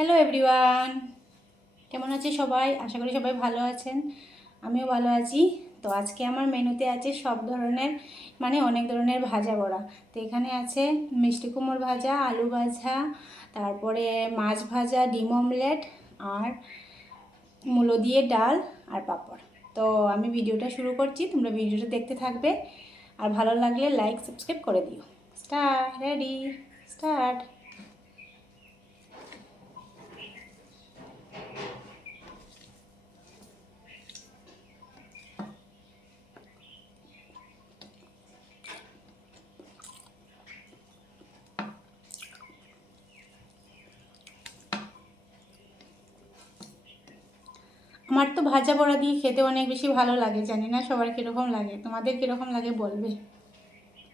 Hello everyone, কেমন আছে সবাই? আশা করি সবাই ভালো আছেন। আমিও ভালো আছি। তো আজকে আমার মেনুতে আছে সব ধরনের অনেক ধরনের ভাজা বড়া। তো এখানে আছে মিষ্টি কুমড়ো ভাজা, আলু ভাজা, তারপরে মাছ ভাজা, ডিম অমলেট আর মূলো দিয়ে ডাল আর পাঁপড়। তো আমি ভিডিওটা শুরু করছি, তোমরা ভিডিওটা দেখতে থাকবে আর ভালো লাগলে লাইক সাবস্ক্রাইব করে দিও। Ready, start. আমার তো ভাজা বড়া দিয়ে খেতে অনেক বেশি ভালো লাগে। জানি না সবার কীরকম লাগে, তোমাদের কীরকম লাগে বলবে।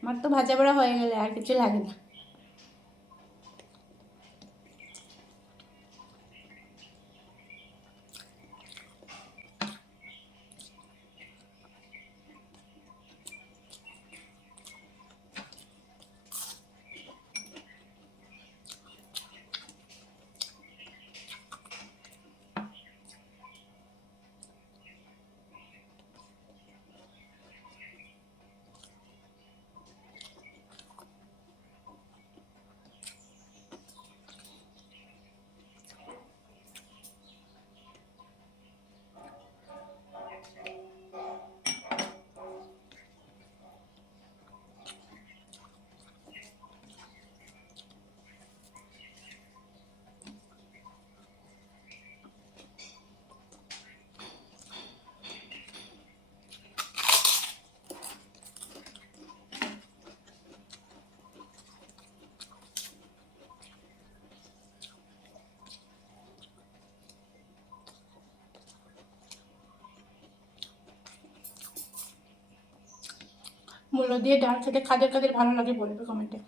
আমার তো ভাজা বড়া হয়ে গেলে আর কিছু লাগে না। মূলো দিয়ে ডাল খেতে কাদের কাদের ভালো লাগে বলবে কমেন্টে।